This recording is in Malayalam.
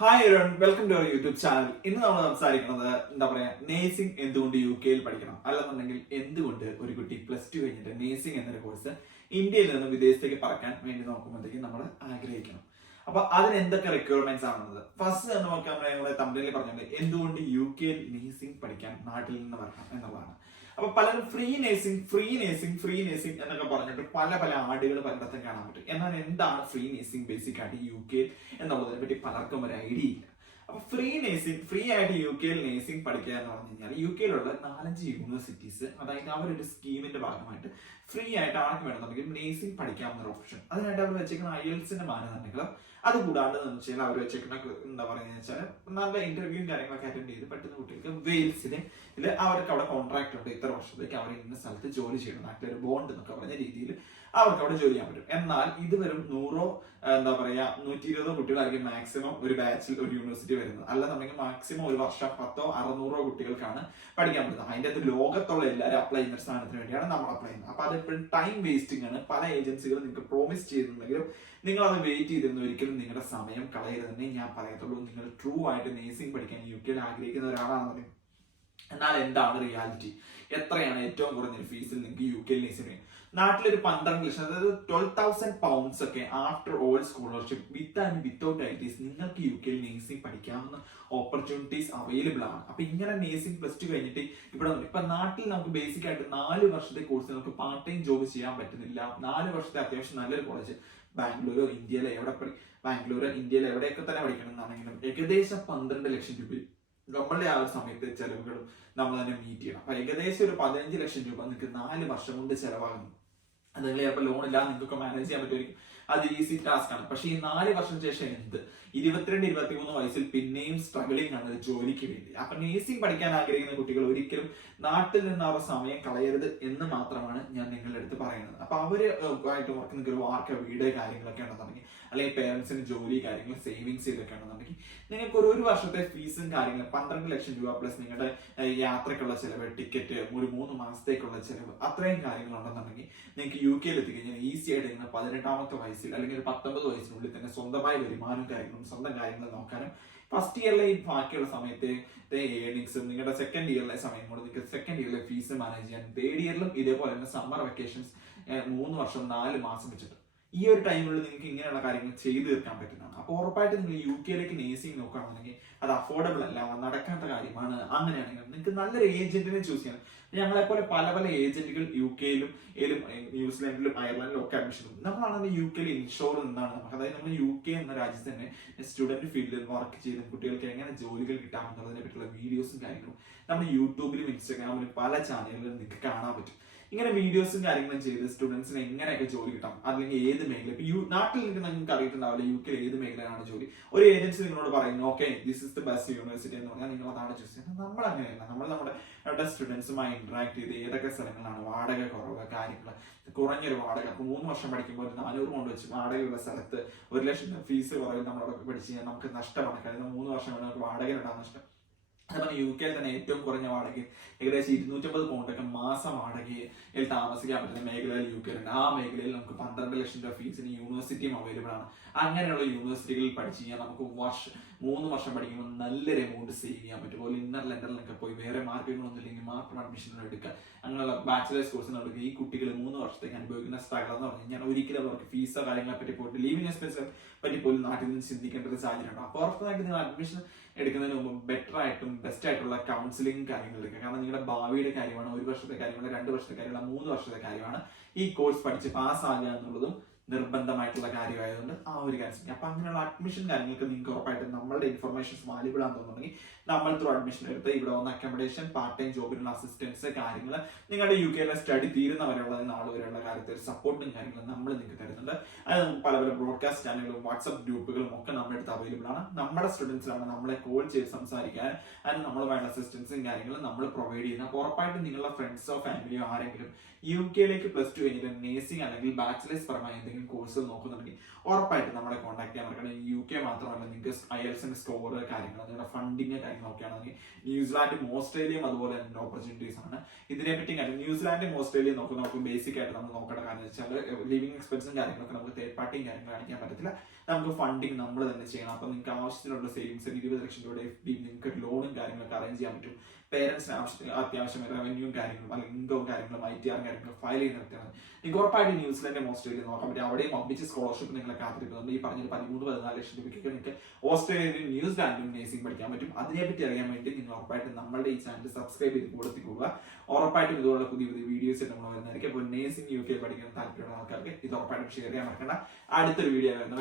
Hi everyone, welcome to our YouTube channel. ഇന്ന് നമ്മൾ സംസാരിക്കുന്നത് നേഴ്സിംഗ് എന്തുകൊണ്ട് UK പഠിക്കണം, അല്ലെന്നുണ്ടെങ്കിൽ എന്തുകൊണ്ട് ഒരു കുട്ടി +2 കഴിഞ്ഞിട്ട് നേഴ്സിംഗ് എന്നൊരു കോഴ്സ് ഇന്ത്യയിൽ നിന്ന് വിദേശത്തേക്ക് പറക്കാൻ വേണ്ടി നോക്കുമ്പോഴത്തേക്കും നമ്മൾ ആഗ്രഹിക്കണം. അപ്പൊ അതിന് എന്തൊക്കെ റിക്വയർമെന്റ്സ് ആണെന്നത് ഫസ്റ്റ് നമുക്ക് നമ്മുടെ തമിഴിൽ പറഞ്ഞത് എന്തുകൊണ്ട് UK നേഴ്സിംഗ് പഠിക്കാൻ നാട്ടിൽ നിന്ന് വരണം എന്നുള്ളതാണ്. അപ്പൊ പലരും ഫ്രീ നേഴ്സിംഗ് എന്നൊക്കെ പറഞ്ഞിട്ട് പല ആടുകൾ പലയിടത്തും കാണാൻ പറ്റും. എന്നാൽ എന്താണ് ഫ്രീ നേഴ്സിംഗ് ബേസിക് ആയിട്ട് UK എന്നുള്ളതിനെ പറ്റി പലർക്കും ഒരു ഐഡിയ ഇല്ല. അപ്പൊ ഫ്രീ ആയിട്ട് UK നേഴ്സിംഗ് പഠിക്കുക എന്ന് പറഞ്ഞു കഴിഞ്ഞാൽ UK-യിലുള്ള 4-5 യൂണിവേഴ്സിറ്റീസ്, അതായത് അവരൊരു സ്കീമിന്റെ ഭാഗമായിട്ട് ഫ്രീ ആയിട്ട് ആർക്ക് വേണമെന്നുണ്ടെങ്കിൽ നേഴ്സിംഗ് പഠിക്കാവുന്ന ഒരു ഓപ്ഷൻ. അതിനായിട്ട് അവർ വെച്ചിരിക്കുന്ന IELTS-ന്റെ മാനദണ്ഡങ്ങളും അതുകൂടാണ്ട് എന്ന് വെച്ചാൽ അവർ വെച്ചിരിക്കുന്ന എന്താ പറയുക വെച്ചാൽ നല്ല ഇന്റർവ്യൂവും കാര്യങ്ങളൊക്കെ അറ്റൻഡ് ചെയ്ത് പറ്റുന്ന കുട്ടികൾക്ക് വെയിൽസിന് അവർക്ക് അവിടെ കോൺട്രാക്ട് ഉണ്ട്, ഇത്ര വർഷത്തേക്ക് അവർ ഇന്ന സ്ഥലത്ത് ജോലി ചെയ്യണം, നാട്ടിലൊരു ബോണ്ട് എന്നൊക്കെ പറഞ്ഞ രീതിയിൽ അവർക്ക് അവിടെ ജോലി ചെയ്യാൻ പറ്റും. എന്നാൽ ഇത് വെറും 100 എന്താ പറയാ 120 കുട്ടികളായിരിക്കും മാക്സിമം ഒരു ബാച്ചിൽ ഒരു യൂണിവേഴ്സിറ്റി വരുന്നത്. അല്ലെന്നുണ്ടെങ്കിൽ മാക്സിമം ഒരു വർഷം 500-600 കുട്ടികൾക്കാണ് പഠിക്കാൻ പറ്റുന്നത്. അതിന്റെ അത് ലോകത്തുള്ള എല്ലാവരും അപ്ലൈ ചെയ്യുന്ന സ്ഥാനത്തിന് വേണ്ടിയാണ് നമ്മൾ അപ്ലൈ ചെയ്യുന്നത്. അപ്പൊ അത് എപ്പോഴും ടൈം വേസ്റ്റിംഗ് ആണ്. പല ഏജൻസികളും നിങ്ങൾക്ക് പ്രോമിസ് ചെയ്തിട്ടുണ്ടെങ്കിലും നിങ്ങൾ അത് വെയിറ്റ് ചെയ്തിരുന്ന ഒരിക്കലും നിങ്ങളുടെ സമയം കളയരുതെന്നേ ഞാൻ പറയത്തുള്ളൂ. നിങ്ങൾ ട്രൂ ആയിട്ട് നേഴ്സിംഗ് പഠിക്കാൻ UK-ൽ ആഗ്രഹിക്കുന്ന ഒരാളാണെന്നുണ്ടെങ്കിൽ എന്നാൽ എന്താണ് റിയാലിറ്റി, എത്രയാണ് ഏറ്റവും കുറഞ്ഞൊരു ഫീസിൽ നിങ്ങൾക്ക് UK-ൽ നേഴ്സിംഗ് നാട്ടിലൊരു 12 ലക്ഷം, അതായത് 12,000 pounds ഒക്കെ after all scholarship with and without ITs നിങ്ങൾക്ക് UK-ൽ നേഴ്സിംഗ് പഠിക്കാവുന്ന ഓപ്പർച്യൂണിറ്റീസ് അവൈലബിൾ ആണ്. അപ്പൊ ഇങ്ങനെ നേഴ്സിംഗ് +2 കഴിഞ്ഞിട്ട് ഇപ്പൊ നാട്ടിൽ നമുക്ക് ബേസിക് ആയിട്ട് 4 വർഷത്തെ കോഴ്സ് നമുക്ക് പാർട്ട് ടൈം ജോബ് ചെയ്യാൻ പറ്റുന്നില്ല. 4 വർഷത്തെ അത്യാവശ്യം നല്ലൊരു കോളേജ് ബാംഗ്ലൂരോ ഇന്ത്യയിലോ എവിടെയൊക്കെ തന്നെ പഠിക്കണം എന്നാണെങ്കിലും ഏകദേശം 12 ലക്ഷം രൂപ നമ്മളുടെ ആ ഒരു സമയത്ത് ചെലവുകളും നമ്മൾ തന്നെ മീറ്റ് ചെയ്യണം. അപ്പൊ ഏകദേശം ഒരു 15 ലക്ഷം രൂപ നിങ്ങൾക്ക് 4 വർഷം കൊണ്ട് ചെലവാകുന്നു. അത് നിങ്ങൾ ചിലപ്പോൾ ലോൺ ഇല്ലാതെ നിങ്ങൾക്ക് മാനേജ് ചെയ്യാൻ പറ്റുമായിരിക്കും, അത് ഈസി ടാസ്ക് ആണ്. പക്ഷേ ഈ 4 വർഷം ശേഷം 22-23 വയസ്സിൽ പിന്നെയും സ്ട്രഗിളിംഗ് ആണ് ഒരു ജോലിക്ക് വേണ്ടി. അപ്പൊ നേഴ്സിംഗ് പഠിക്കാൻ ആഗ്രഹിക്കുന്ന കുട്ടികൾ ഒരിക്കലും നാട്ടിൽ നിന്ന് അവർ സമയം കളയരുത് എന്ന് മാത്രമാണ് ഞാൻ നിങ്ങളുടെ അടുത്ത് പറയുന്നത്. അപ്പൊ അവര് ആയിട്ട് നിങ്ങൾക്ക് ഒരു വാർക്ക വീട് കാര്യങ്ങളൊക്കെ ഉണ്ടെന്നുണ്ടെങ്കിൽ, അല്ലെങ്കിൽ പേരൻസിന് ജോലി കാര്യങ്ങൾ സേവിങ്സ് ചെയ്തൊക്കെ ഉണ്ടെന്നുണ്ടെങ്കിൽ നിങ്ങൾക്ക് ഒരു വർഷത്തെ ഫീസും കാര്യങ്ങളും 12 ലക്ഷം രൂപ പ്ലസ് നിങ്ങളുടെ യാത്രക്കുള്ള ചെലവ്, ടിക്കറ്റ്, ഒരു 3 മാസത്തേക്കുള്ള ചെലവ്, അത്രയും കാര്യങ്ങൾ ഉണ്ടെന്നുണ്ടെങ്കിൽ നിങ്ങൾക്ക് UK-ൽ എത്തിക്കഴിഞ്ഞാൽ ഈസി ആയിട്ട് ഇങ്ങനെ 18-ാമത്തെ വയസ്സിൽ അല്ലെങ്കിൽ 19 വയസ്സിനുള്ളിൽ തന്നെ സ്വന്തമായി വരുമാനവും കാര്യങ്ങളും സ്വന്തം കാര്യങ്ങൾ നോക്കാനും ഫസ്റ്റ് ഇയറിലെ ഈ ബാക്കിയുള്ള സമയത്ത് ഏർണിങ്സും നിങ്ങളുടെ സെക്കൻഡ് ഇയറിലെ സമയം കൊണ്ട് നിങ്ങൾക്ക് സെക്കൻഡ് ഇയറിലെ ഫീസ് മാനേജ് ചെയ്യാൻ, തേർഡ് ഇയറിലും ഇതേപോലെ തന്നെ സമ്മർ വെക്കേഷൻസ് 3 വർഷം 4 മാസം വെച്ചിട്ട് ഈ ഒരു ടൈമിൽ നിങ്ങൾക്ക് ഇങ്ങനെയുള്ള കാര്യങ്ങൾ ചെയ്തു തീർക്കാൻ പറ്റുന്നതാണ്. അപ്പോൾ ഉറപ്പായിട്ട് നിങ്ങൾ UK-ലേക്ക് നേഴ്സിംഗ് നോക്കുകയാണെന്നുണ്ടെങ്കിൽ അത് അഫോർഡബിൾ അല്ല, നടക്കാത്ത കാര്യമാണ്. അങ്ങനെയാണെങ്കിൽ നിങ്ങൾക്ക് നല്ലൊരു ഏജന്റിനെ ചൂസ് ചെയ്യണം. ഞങ്ങളെപ്പോലെ പല ഏജന്റുകൾ UK-ലും ന്യൂസിലാൻഡിലും അയർലൻഡിലും ഒക്കെ അഡ്മിഷൻ ഉണ്ട്. നമ്മളാണെങ്കിൽ UK-ൽ ഇൻഷോർ എന്നാണ് നമുക്ക്, അതായത് നമ്മൾ UK എന്ന രാജ്യത്ത് തന്നെ സ്റ്റുഡന്റ് ഫീൽഡിൽ വർക്ക് ചെയ്ത കുട്ടികൾക്ക് എങ്ങനെ ജോലികൾ കിട്ടാമെന്നുള്ളതിനെ പറ്റിയുള്ള വീഡിയോസും കാര്യങ്ങളും നമ്മുടെ യൂട്യൂബിലും ഇൻസ്റ്റാഗ്രാമിലും പല ചാനലുകളിലും നിങ്ങൾക്ക് കാണാൻ പറ്റും. ഇങ്ങനെ വീഡിയോസും കാര്യങ്ങളും ചെയ്ത് സ്റ്റുഡൻസിന് എങ്ങനെയൊക്കെ ജോലി കിട്ടാം, അല്ലെങ്കിൽ ഏത് മേഖല, ഇപ്പൊ നാട്ടിൽ നിങ്ങൾക്ക് അറിയിട്ടുണ്ടാവില്ല UK-ൽ ഏത് മേഖലയാണ് ജോലി. ഒരു ഏജൻസി നിങ്ങളോട് പറയുന്നു okay this is the best university എന്ന് പറഞ്ഞാൽ നിങ്ങൾ അതാണ് ചൂസ് ചെയ്യുന്നത്. നമ്മൾ അങ്ങനെയല്ല, നമ്മൾ നമ്മുടെ സ്റ്റുഡൻസുമായി ഇന്ററാക്ട് ചെയ്ത് ഏതൊക്കെ സ്ഥലങ്ങളാണ് വാടക കുറവ് കാര്യങ്ങൾ, കുറഞ്ഞൊരു വാടക, അപ്പൊ 3 വർഷം പഠിക്കുമ്പോൾ 400 കൊണ്ട് വെച്ച് വാടകയുള്ള സ്ഥലത്ത് 1 ലക്ഷം ഫീസ് കുറവിൽ നമ്മളവിടെ പഠിച്ചു കഴിഞ്ഞാൽ നമുക്ക് നഷ്ടമാണ്. കഴിഞ്ഞ 3 വർഷം കൊണ്ട് നമുക്ക് വാടകയിലുണ്ടാകുന്ന നഷ്ടം. അതുപോലെ UK-ൽ തന്നെ ഏറ്റവും കുറഞ്ഞ വാടക ഏകദേശം 250 പൗണ്ടൊക്കെ മാസം വാടകയിൽ താമസിക്കാൻ പറ്റുന്ന മേഖലയിൽ UK-ലുണ്ട്. ആ മേഖലയിൽ നമുക്ക് 12 ലക്ഷം രൂപ ഫീസിന് യൂണിവേഴ്സിറ്റിയും അവൈലബിൾ ആണ്. അങ്ങനെയുള്ള യൂണിവേഴ്സിറ്റികളിൽ പഠിച്ചു കഴിഞ്ഞാൽ നമുക്ക് 3 വർഷം പഠിക്കുമ്പോൾ നല്ലൊരു എമൗണ്ട് സേവ് ചെയ്യാൻ പറ്റും. അതുപോലെ ഇന്നർ ലെറ്ററിലൊക്കെ പോയി വേറെ മാർക്കുകളൊന്നും ഇല്ലെങ്കിൽ മാത്രം അഡ്മിഷൻ എടുക്കുക, അങ്ങനെയുള്ള ബാച്ചിലേഴ്സ് കോഴ്സിന് എടുക്കുക. ഈ കുട്ടികൾ 3 വർഷത്തേക്ക് അനുഭവിക്കുന്ന സ്ട്രഗിൾ എന്ന് പറഞ്ഞു കഴിഞ്ഞാൽ ഒരിക്കലും അവർക്ക് ഫീസോ കാര്യങ്ങളെ പറ്റി പോയിട്ട് ലീവിംഗ് എക്സ്പെൻസിനെ പറ്റി പോലും നാട്ടിൽ നിന്ന് ചിന്തിക്കേണ്ട ഒരു സാഹചര്യം ഉണ്ട്. അപ്പോൾ ഉറപ്പായിട്ട് നിങ്ങൾ അഡ്മിഷൻ എടുക്കുന്നതിന് മുമ്പ് ബെറ്റർ ആയിട്ടും ബെസ്റ്റ് ആയിട്ടുള്ള കൗൺസിലിംഗ് കാര്യങ്ങൾ എടുക്കുക. കാരണം നിങ്ങളുടെ ഭാവിയുടെ കാര്യമാണ്, 1 വർഷത്തെ കാര്യമാണ്, 2 വർഷത്തെ കാര്യമാണ്, 3 വർഷത്തെ കാര്യമാണ്. ഈ കോഴ്സ് പഠിച്ച് പാസ്സാകുക എന്നുള്ളതും നിർബന്ധമായിട്ടുള്ള കാര്യമായതുകൊണ്ട് ആ ഒരു കാര്യം. അപ്പൊ അങ്ങനെയുള്ള അഡ്മിഷൻ കാര്യങ്ങൾക്ക് നിങ്ങൾക്ക് ഉറപ്പായിട്ടും നമ്മളുടെ ഇൻഫർമേഷൻസ് വാല്യുബിൾ ആണെന്ന് തോന്നുന്നുണ്ടെങ്കിൽ നമ്മൾ ത്രൂ അഡ്മിഷൻ എടുത്ത് ഇവിടെ വന്ന അക്കോമഡേഷൻ, പാർട്ട് ടൈം ജോബിനുള്ള അസിസ്റ്റൻസ് കാര്യങ്ങൾ, നിങ്ങളുടെ UK-ലെ സ്റ്റഡി തീരുന്നവരെയുള്ള നാളെ വരെയുള്ള കാര്യത്തിൽ സപ്പോർട്ടും കാര്യങ്ങളും നമ്മൾ നിങ്ങൾക്ക് തരുന്നുണ്ട്. അത് പല ബ്രോഡ്കാസ്റ്റ് ചാനലുകളും വാട്സ്ആപ്പ് ഗ്രൂപ്പുകളും ഒക്കെ നമ്മുടെ അടുത്ത് അവൈലബിൾ ആണ്. നമ്മുടെ സ്റ്റുഡൻസിലാണ് നമ്മളെ കോൾ ചെയ്ത് സംസാരിക്കാൻ, അതിന് നമ്മൾ വേണ്ട അസിസ്റ്റൻസും കാര്യങ്ങളും നമ്മൾ പ്രൊവൈഡ് ചെയ്യുന്നത്. അപ്പോൾ ഉറപ്പായിട്ടും നിങ്ങളുടെ ഫ്രണ്ട്സോ ഫാമിലിയോ ആരെങ്കിലും യു കെയിലേക്ക് +2 കഴിഞ്ഞിട്ട് നേഴ്സിംഗ് അല്ലെങ്കിൽ ബാച്ചിലേഴ്സ് പരമായ എന്തെങ്കിലും കോഴ്സുകൾ നോക്കുന്നുണ്ടെങ്കിൽ ഉറപ്പായിട്ട് നമ്മളെ കോൺടാക്ട് ചെയ്യാൻ മറക്കണം. യു കെ മാത്രമല്ല, നിങ്ങൾക്ക് IELTS സ്കോർ കാര്യങ്ങൾ, നിങ്ങളുടെ ഫണ്ടിങ് കാര്യങ്ങളൊക്കെ ആണെങ്കിൽ ന്യൂസിലാൻഡും ഓസ്ട്രേലിയയും അതുപോലെ തന്നെ ഓപ്പർച്യൂണിറ്റീസ് ആണ്. ഇതിനെപ്പറ്റി ന്യൂസിലാൻഡും ഓസ്ട്രേലിയയും നമുക്ക് ബേസിക് ആയിട്ട് നമ്മൾ നോക്കേണ്ട കാരണം വെച്ചാൽ ലിവിംഗ് എക്സ്പെൻസും കാര്യങ്ങളൊക്കെ നമുക്ക് തേർഡ് പാർട്ടിയും കാര്യങ്ങൾ കാണിക്കാൻ പറ്റത്തില്ല. നമുക്ക് ഫണ്ടിങ് നമ്മൾ തന്നെ ചെയ്യണം. അപ്പൊ നിങ്ങൾക്ക് ആവശ്യത്തിനുള്ള സേവിങ്സ് 20 ലക്ഷം രൂപയുടെ FD, നിങ്ങൾക്ക് ലോണും കാര്യങ്ങളൊക്കെ അറേഞ്ച് ചെയ്യാൻ പറ്റും. പേരൻസിന് അത്യാവശ്യം റവന്യൂവും കാര്യങ്ങളും അല്ലെങ്കിൽ ഇൻകവും കാര്യങ്ങളും ITR കാര്യങ്ങളും ഫയൽ ചെയ്യുന്ന വ്യക്തിയാണ്. നിങ്ങൾക്ക് ഉറപ്പായിട്ട് ന്യൂസിലാൻഡും ഓസ്ട്രേലിയയും നോക്കാൻ പറ്റും. അവിടെയും ഒബ്ബിച്ച് സ്കോളർഷിപ്പ് നിങ്ങളെ കാത്തിരിക്കുന്നുണ്ട്. ഈ പറഞ്ഞ 13-14 ലക്ഷം രൂപയ്ക്ക് നിങ്ങൾക്ക് ഓസ്ട്രേലിയയിലും ന്യൂസിലാൻഡിലും നേഴ്സിംഗ് പഠിക്കാൻ പറ്റും. അതിനെപ്പറ്റി അറിയാൻ വേണ്ടി നിങ്ങൾ ഉറപ്പായിട്ട് നമ്മുടെ ഈ ചാനൽ സബ്സ്ക്രൈബ് ചെയ്ത് കൊടുത്തിക്കുക. ഉറപ്പായിട്ടും ഇതുപോലുള്ള പുതിയ പുതിയ വീഡിയോസ് നമ്മൾ വരുന്നതായിരിക്കും. അപ്പോൾ നേഴ്സിംഗ് UK പഠിക്കാൻ താല്പര്യമുള്ള ആൾക്കാർക്ക് ഇത് ഉറപ്പായിട്ടും ഷെയർ ചെയ്യാൻ മറക്കണ്ട. അടുത്തൊരു വീഡിയോ വരുന്നത്